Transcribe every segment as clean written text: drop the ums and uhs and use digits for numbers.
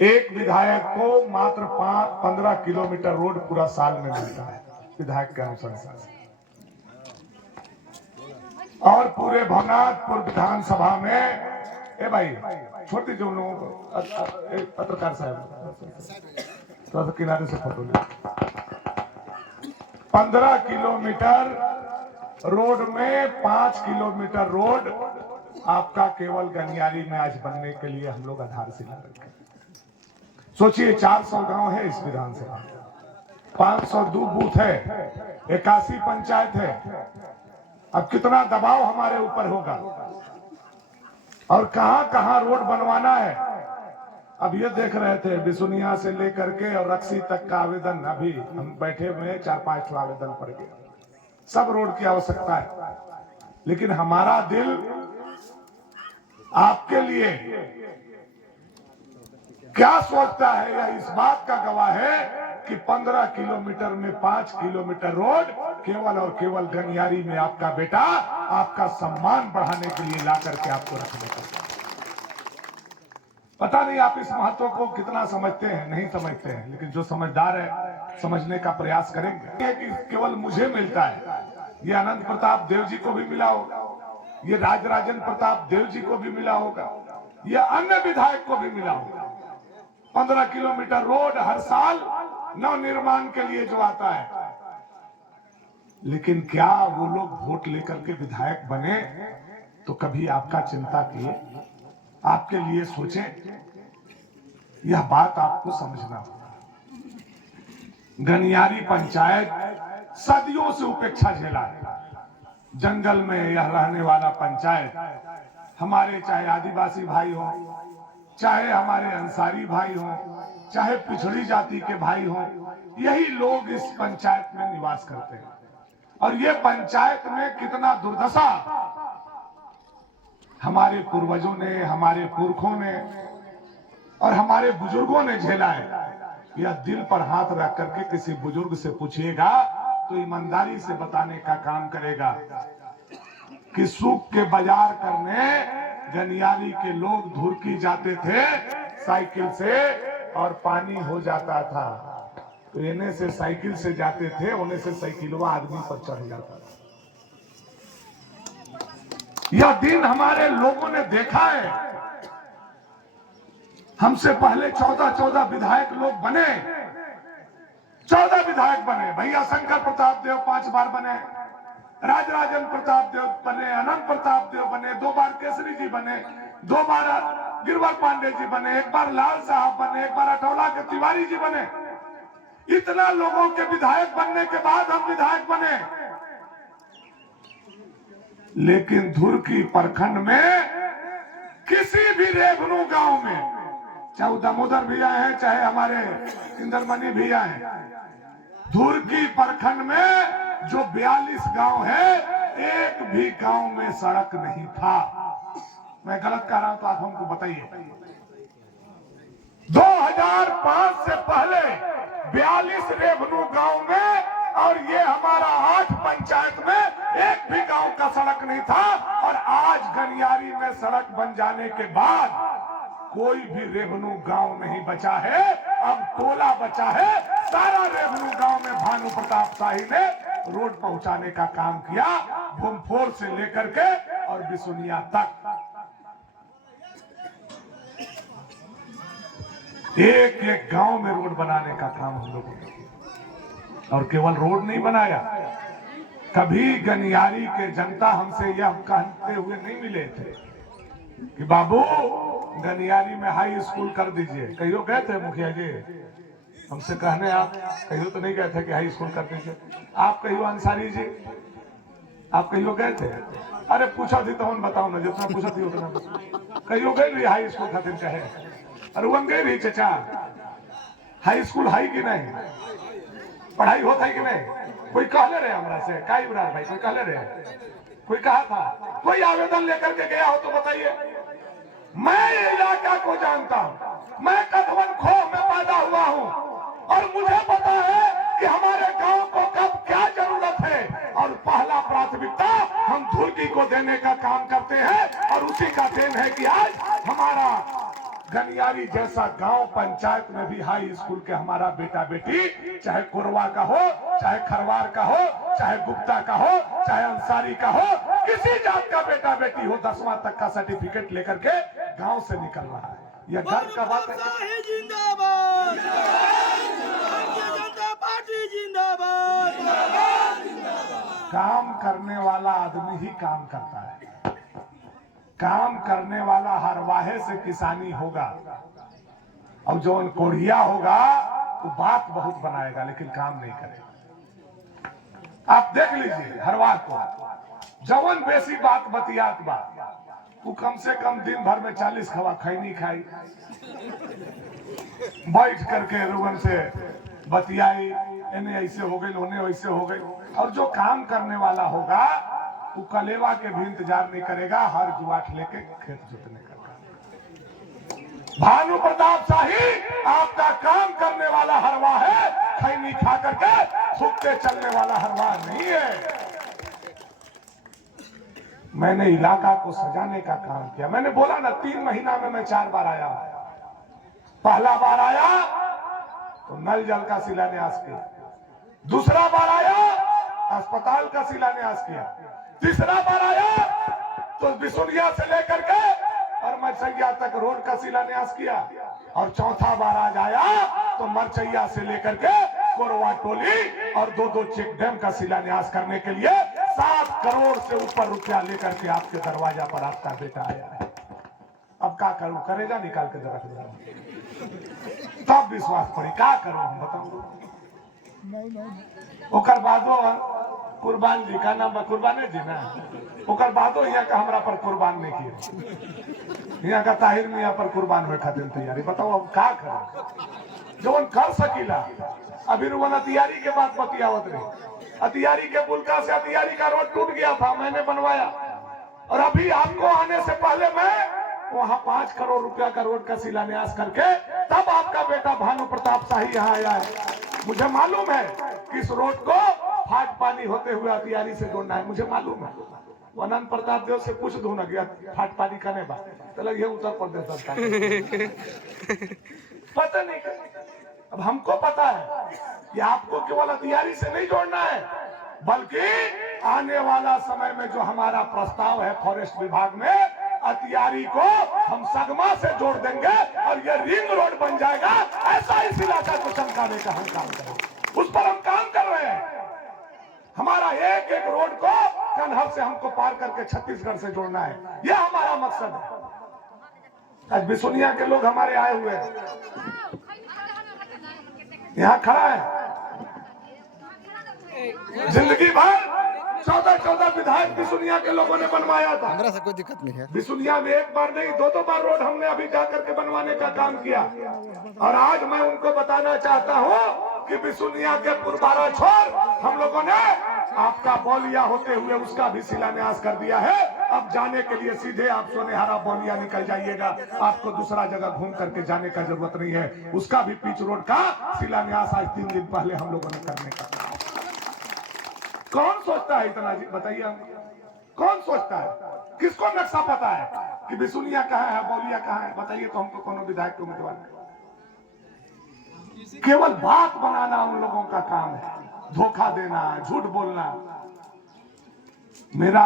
एक विधायक को मात्र 15 किलोमीटर रोड पूरा साल में मिलता है विधायक के अनुशंसा से, और पूरे भवनाथपुर विधानसभा में भाई छोड़ दीजिए उन लोगों को, पत्रकार साहब थोड़ा सा किनारे से फोटो ले। 15 किलोमीटर रोड में 5 किलोमीटर रोड आपका केवल गनियारी में आज बनने के लिए हम लोग आधारशिला रखे। सोचिए 400 गांव है इस विधानसभा, 502 बूथ है, 81 पंचायत है। अब कितना दबाव हमारे ऊपर होगा और कहां कहां रोड बनवाना है। अब ये देख रहे थे बिसुनिया से लेकर के और रक्सी तक का आवेदन, अभी हम बैठे हुए 4-5 आवेदन पड़ गए। सब रोड की आवश्यकता है, लेकिन हमारा दिल आपके लिए क्या सोचता है या इस बात का गवाह है कि 15 किलोमीटर में 5 किलोमीटर रोड केवल और केवल गनियारी में आपका बेटा आपका सम्मान बढ़ाने के लिए ला करके आपको रखने का। पता नहीं आप इस महत्व को कितना समझते हैं, नहीं समझते हैं, लेकिन जो समझदार है समझने का प्रयास करेंगे। ये कि केवल मुझे मिलता है, ये अनंत प्रताप देव जी को भी मिला होगा, ये राजराजन प्रताप देव जी को भी मिला होगा, ये अन्य विधायक को भी मिला होगा। 15 किलोमीटर रोड हर साल नव निर्माण के लिए जो आता है, लेकिन क्या वो लोग वोट लेकर के विधायक बने तो कभी आपका चिंता किए, आपके लिए सोचे? यह बात आपको समझना होगा। गनियारी पंचायत सदियों से उपेक्षा झेला है। जंगल में यह रहने वाला पंचायत, हमारे चाहे आदिवासी भाई हो, चाहे हमारे अंसारी भाई हो, चाहे पिछड़ी जाति के भाई हो, यही लोग इस पंचायत में निवास करते हैं। और ये पंचायत में कितना दुर्दशा हमारे पूर्वजों ने, हमारे पुरखों ने और हमारे बुजुर्गों ने झेला है। यह दिल पर हाथ रख करके किसी बुजुर्ग से पूछिएगा तो ईमानदारी से बताने का काम करेगा कि सूख के बाजार करने गनियारी के लोग धुरकी जाते थे साइकिल से और पानी हो जाता था, तो इन्हें से साइकिल से जाते थे, उन्हें से साइकिलवा आदमी पर चढ़ जाता था। यह दिन हमारे लोगों ने देखा है। हमसे पहले 14 विधायक लोग बने, 14 विधायक बने। भैया शंकर प्रताप देव 5 बार बने, राजराजन प्रताप देव बने, अनंत प्रताप देव बने, 2 बार केसरी जी बने, 2 बार गिरवर पांडे जी बने, 1 बार लाल साहब बने, 1 बार अटौला के तिवारी जी बने। इतना लोगों के विधायक बनने के बाद हम विधायक बने, लेकिन धुरकी प्रखंड में किसी भी रेवनू गांव में, चाहे दामोदर भैया हैं, चाहे हमारे इंद्रमणि भैया हैं, धुरकी प्रखंड में जो 42 गांव है, एक भी गांव में सड़क नहीं था। मैं गलत कह रहा हूं तो आप हमको बताइए। 2005 से पहले 42 रेवन्यू गांव में और ये हमारा 8 पंचायत में एक भी गांव का सड़क नहीं था। और आज गनियारी में सड़क बन जाने के बाद कोई भी रेवन्यू गांव नहीं बचा है, अब टोला बचा है। सारा रेवन्यू गांव में भानु प्रताप शाही ने रोड पहुंचाने का काम किया, भूमफोर से लेकर के और बिसुनिया तक। एक एक गांव में रोड बनाने का काम हम लोगों ने किया। और केवल रोड नहीं बनाया, कभी गनियारी के जनता हमसे यह कहते हुए नहीं मिले थे कि बाबू गनियारी में हाई स्कूल कर दीजिए। कहियो गए थे मुखिया जी हमसे कहने? आप कहियो तो नहीं गए थे कि हाई स्कूल कर दीजिए? आप कहियो अंसारी जी, आप कहियो गए थे? अरे पूछा थी तो हम बताओ ना, जितना पूछा थी उतना। कहियो गए भी हाई स्कूल खातिर कहे? अरे वो गए भी चचा, हाई स्कूल है कि नहीं, पढ़ाई होता है कि नहीं? कोई कहले रहे हमरा से? का इमरान भाई कोई कहले रहे? कोई कहा था? कोई आवेदन लेकर के गया हो तो बताइए। मैं इलाका को जानता हूं, मैं कदवन खो में पैदा हुआ हूं और मुझे पता है कि हमारे गांव को कब क्या जरूरत है। और पहला प्राथमिकता हम धुरकी को देने का काम करते हैं और उसी का देन है कि आज हमारा गनियारी जैसा गांव पंचायत में भी हाई स्कूल के हमारा बेटा बेटी, चाहे कोरवा का हो, चाहे खरवार का हो, चाहे गुप्ता का हो, चाहे अंसारी का हो, किसी जात का बेटा बेटी हो, 10वां तक का सर्टिफिकेट लेकर के गांव से निकल रहा है। यह गर्व का बात है। जिंदाबाद, भारतीय जनता पार्टी जिंदाबाद। काम करने वाला आदमी ही काम करता है। काम करने वाला हर वाहे से किसानी होगा, और जो कोढ़िया होगा वो बात बहुत बनाएगा लेकिन काम नहीं करेगा। आप देख लीजिए हरवाह को, जवन बेसी बात बतियात बा, वो कम से कम दिन भर में 40 खवा खैनी खाई, बैठ करके लोगों से बतियाई, इन्हें ऐसे हो गई, उन्हें वैसे हो गई। और जो काम करने वाला होगा वो कलेवा के भी इंतजार नहीं करेगा, हर जुआठ लेके खेत जोतने का। भानु प्रताप शाही आपका काम करने वाला हरवा है, खैनी खा करके थूकते चलने वाला हरवा नहीं है। मैंने इलाका को सजाने का काम किया। मैंने बोला ना 3 महीना में मैं 4 बार आया। पहला बार आया तो नल जल का शिलान्यास किया, दूसरा बार आया अस्पताल का शिलान्यास किया, तीसरा बार आया तो बिसुनिया से लेकर के और मरचैया तक रोड का शिलान्यास किया, और चौथा बार आज आया तो मरचैया से लेकर के कोरवा टोली और 2-2 चेक डैम का शिलान्यास करने के लिए 7 करोड़ से ऊपर रुपया लेकर के आपके दरवाजा पर आपका बेटा आया है। अब क्या करूं, करेगा निकाल के रख दो, तब विश्वास पड़ी। क्या करूं हम बताऊं। ओकर बादो कुर्बान जी का नाम कुर्बाने जी ना, ओकर बादो यहाँ का हमरा पर कुर्बान नहीं किया, यहाँ का ताहिर मियाँ पर कुर्बान हुए खातिर तैयारी। बताओ अब क्या करें जो कर सकीला। अभी रुवन अतियारी के बाद बतियावत रही, अतियारी के बुलका से अतियारी का रोड टूट गया था, मैंने बनवाया, और अभी आपको आने से पहले मैं वहां 5 करोड़ रुपया का रोड का शिलान्यास करके तब आपका बेटा भानु प्रताप शाही यहाँ आया है। मुझे मालूम है कि इस रोड को फाट पानी होते हुए अतियारी से जोड़ना है, मुझे मालूम है। अनंत प्रताप देव से पूछ दू ना गया फाट पानी करने बात तो लगे उत्तर प्रदेश पता नहीं। अब हमको पता है कि आपको केवल अतियारी से नहीं जोड़ना है, बल्कि आने वाला समय में जो हमारा प्रस्ताव है फॉरेस्ट विभाग में, अतियारी को हम सगमा से जोड़ देंगे और ये रिंग रोड बन जाएगा। ऐसा इस इलाका को चमकाने का हम काम करेंगे, उस पर हम काम कर रहे हैं। हमारा एक एक रोड को कन्हर से हमको पार करके छत्तीसगढ़ से जोड़ना है, यह हमारा मकसद है। आज बिसुनिया के लोग हमारे आए हुए हैं, यहाँ खड़ा है, जिंदगी भर 14 विधायक बिसुनिया के लोगों ने बनवाया था। हमरा से कोई दिक्कत नहीं है। बिसुनिया में 1 बार नहीं 2-2 बार रोड हमने अभी जाकर के बनवाने का काम किया, और आज मैं उनको बताना चाहता हूँ कि बिसुनिया के पुरबारा छोड़ हम लोगों ने आपका बौलिया होते हुए उसका भी शिलान्यास कर दिया है। अब जाने के लिए सीधे आप सोनेहारा बौलिया निकल जाइएगा, आपको दूसरा जगह घूम करके जाने का जरूरत नहीं है। उसका भी पिच रोड का शिलान्यास आज 3 दिन पहले हम लोगों ने करने का। कौन सोचता है इतना जी, बताइए हम, कौन सोचता है? किसको नक्शा पता है कि बिसुनिया कहाँ है, बौलिया कहाँ है? बताइए तो हमको कोनो विधायक को उम्मीदवार। केवल बात बनाना उन लोगों का काम है, धोखा देना, झूठ बोलना। मेरा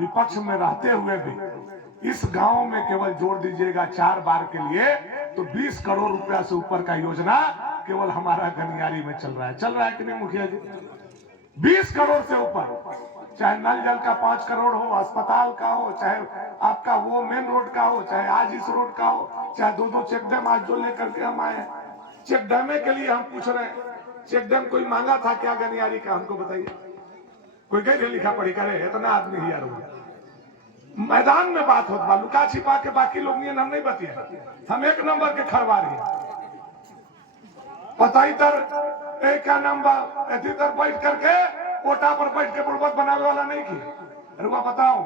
विपक्ष में रहते हुए भी इस गांव में केवल जोड़ दीजिएगा 4 बार के लिए तो 20 करोड़ रुपया से ऊपर का योजना केवल हमारा गनियारी में चल रहा है कि नहीं मुखिया जी? 20 करोड़ से ऊपर, चाहे नल जल का 5 करोड़ हो, अस्पताल का हो, चाहे आपका वो मेन रोड का हो, चाहे आज इस रोड का हो, चाहे 2-2 चेक डैम आज जो लेकर के हम आए। चेक डैम के लिए हम पूछ रहे हैं, चेक डैम कोई मांगा था क्या गनियारी का? हमको बताइए, कोई कहीं लिखा पढ़ी करे? इतना आदमी ही यार हो गया। मैदान में बात होता, लुका छिपा के बाकी लोग नहीं, हम नहीं बतिया, हम 1 नंबर के खरवार हैं। पता ही तर क्या नाम बा, तर बैठ करके कोटा पर बैठ के बुड़बक बनावे वाला नहीं की। रुआ बताओ,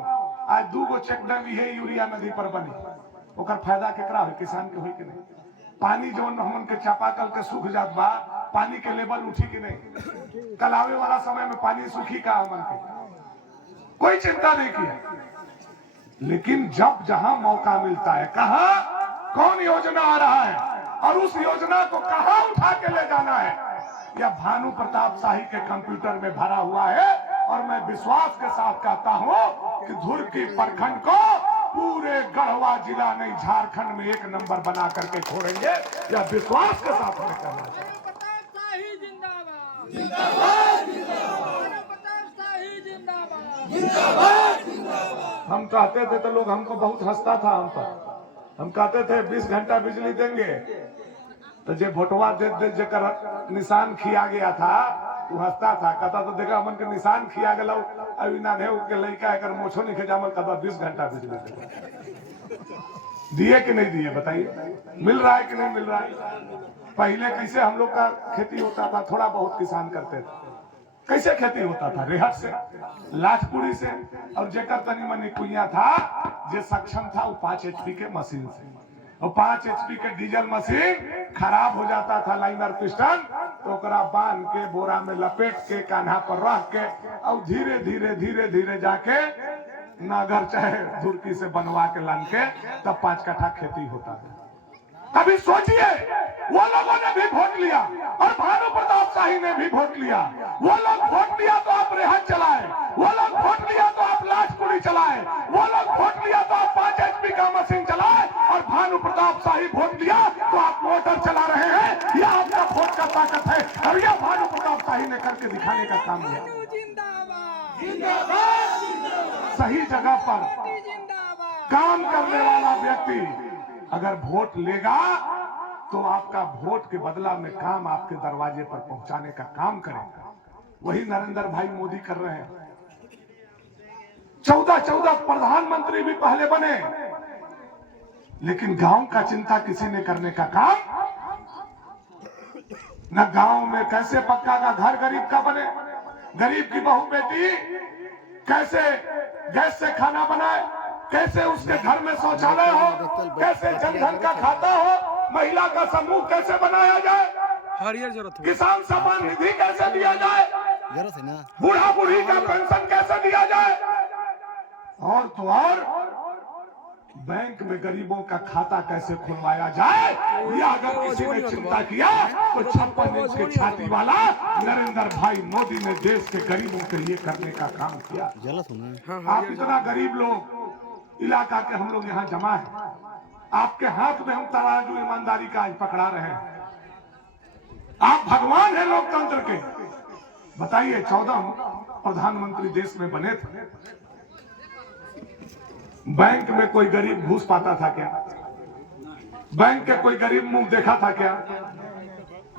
आज 2 चेक डैम है यूरिया नदी पर बनी, ओकर फायदा केकरा हो? किसान के होई कि नहीं? पानी जो हमन के चापाकल के सूख जात बा, पानी के लेवल उठी कि नहीं? कल आवे वाला समय में पानी सूखी का हमन के कोई चिंता नहीं की। लेकिन जब जहां मौका मिलता है, कहा कौन योजना आ रहा है और उस योजना को कहां उठा के ले जाना है, यह भानु प्रताप शाही के कंप्यूटर में भरा हुआ है। और मैं विश्वास के साथ कहता हूं कि धुर्की प्रखंड को पूरे गढ़वा जिला नहीं झारखंड में 1 नंबर बना करके छोड़ेंगे, यह विश्वास के साथ हमें करना चाहिए। हम कहते थे तो लोग हमको बहुत हंसता था हम पर। हम कहते थे 20 घंटा बिजली देंगे, तो जे भोटवा दे जेकर निशान खिया गया था वो हंसता था, कहता तो देखा मन के निशान खिया गया अभी ना के लड़का एकर मोछो नहीं खेजा, मन कहता 20 घंटा बिजली दे। दिए कि नहीं दिए बताइए, मिल रहा है कि नहीं मिल रहा है। पहले कैसे हम लोग का खेती होता था, थोड़ा बहुत किसान करते थे। कैसे खेती होता था, रेहट से, लाठपुरी से, और जेकर तनी मनी कुइया था जे सक्षम था वो 5 HP के मशीन से। और 5 HP के डीजल मशीन खराब हो जाता था लाइनर पिस्टन, तो ओकरा बांध के बोरा में लपेट के कान्हा पर रख के और धीरे धीरे धीरे धीरे जाके नागर चाहे धुरकी से बनवा के लान के तब 5 कट्ठा खेती होता था। अभी सोचिए, वो लोगों ने भी वोट लिया और भानु प्रताप शाही ने भी वोट लिया। वो लोग वोट लिया तो आप रेहट चलाए, वो लोग वोट लिया तो आप लाठपुरी चलाए, वो लोग वोट लिया तो आप 5 HP का मशीन चलाए, और भानु प्रताप शाही वोट लिया तो आप मोटर चला रहे हैं। यह आपका वोट का ताकत है और यह भानु प्रताप शाही ने करके दिखाने का काम किया। सही जगह पर काम करने वाला व्यक्ति अगर वोट लेगा तो आपका वोट के बदला में काम आपके दरवाजे पर पहुंचाने का काम करेगा। वही नरेंद्र भाई मोदी कर रहे हैं। 14 प्रधानमंत्री भी पहले बने, लेकिन गांव का चिंता किसी ने करने का काम न। गांव में कैसे पक्का का घर गरीब का बने, गरीब की बहू बेटी कैसे गैस से खाना बनाए, कैसे उसके घर में शौचालय हो, कैसे जनधन का खाता हो, महिला का समूह कैसे बनाया जाए, किसान सम्मान निधि कैसे दिया जाए, बूढ़ा बूढ़ी का पेंशन कैसे दिया जाए, और तो और बैंक में गरीबों का खाता कैसे खुलवाया जाए। या अगर किसी ने चिंता किया तो 56 इंच के छाती वाला नरेंद्र भाई मोदी ने देश के गरीबों के लिए करने का काम किया। आप इतना गरीब लोग इलाका के हम लोग यहाँ जमा है, आपके हाथ में हम तराजू ईमानदारी का आज पकड़ा रहे हैं। आप भगवान है लोकतंत्र के। बताइए, 14 प्रधानमंत्री देश में बने थे, बैंक में कोई गरीब घुस पाता था क्या? बैंक के कोई गरीब मुंह देखा था क्या?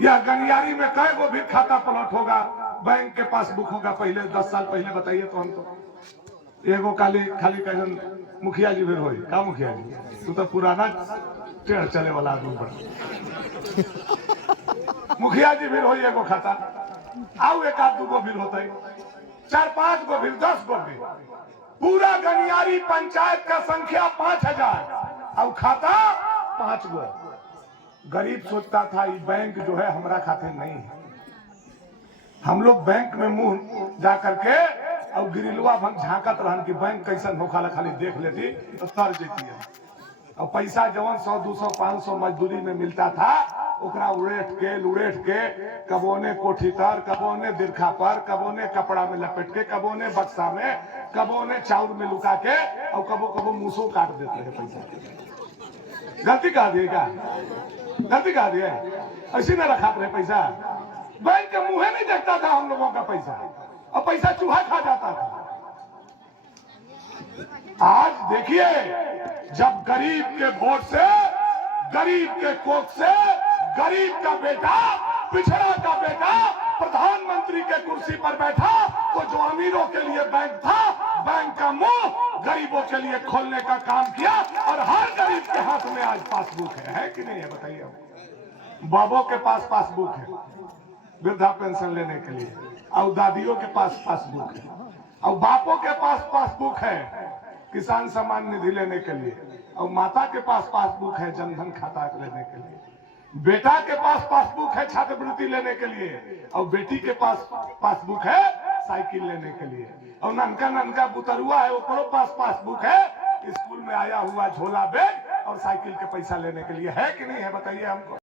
यह गनियारी में कई गो भी खाता पलट होगा, बैंक के पासबुक होगा पहले 10 साल पहले? बताइए तो हमको। एगो खाली कहन मुखिया जी भी होई का? मुखिया जी तू तो पुराना टेढ़ चले वाला आदमी बड़ा। मुखिया जी भी होई एगो खाता, आओ एक आध दूगो भी होता है, 4-5 गो भी, 10 गो भी। पूरा गनियारी पंचायत का संख्या 5000 और खाता 5 गो। गरीब सोचता था ये बैंक जो है हमारा खाते नहीं है। हम लोग बैंक में मुंह जा करके और गिरिलवा भंग झांकत रहन कि बैंक कैसन होखा, खाली देख लेती तो तर जेती है। और पैसा जवन 100, 200, 500 मजदूरी में मिलता था, ओकरा उड़ेट के कबोने कोठी तर, कबोने दिरखा पर, कबोने कपड़ा में लपेट के, कबोने बक्सा में, कबोने चाउर में लुका के, और कबो मूसो काट देते हैं पैसा। गलती कहा दिए क्या? गलती कहा दिए? ऐसी न रखा रहे पैसा। बैंक के मुंह नहीं देखता था हम लोगों का पैसा, और पैसा चूहा खा जाता था। आज देखिए, जब गरीब के वोट से, गरीब के कोख से गरीब का बेटा, पिछड़ा का बेटा प्रधानमंत्री के कुर्सी पर बैठा, तो जो अमीरों के लिए बैंक था, बैंक का मुंह गरीबों के लिए खोलने का काम किया। और हर गरीब के हाथ में आज पासबुक है कि नहीं है? बताइए। बाबों के पास पासबुक है वृद्धा पेंशन लेने के लिए, और दादियों के पास पासबुक है, और बापों के पास पासबुक है किसान सम्मान निधि लेने के लिए, और माता के पास पासबुक है जनधन खाता लेने के लिए, बेटा के पास पासबुक है छात्रवृत्ति लेने के लिए, और बेटी के पास पासबुक है साइकिल लेने के लिए, और ननका बुतरुआ है ओकरो पास पासबुक है स्कूल में आया हुआ झोला बैग और साइकिल के पैसा लेने के लिए, है कि नहीं है बताइए हमको।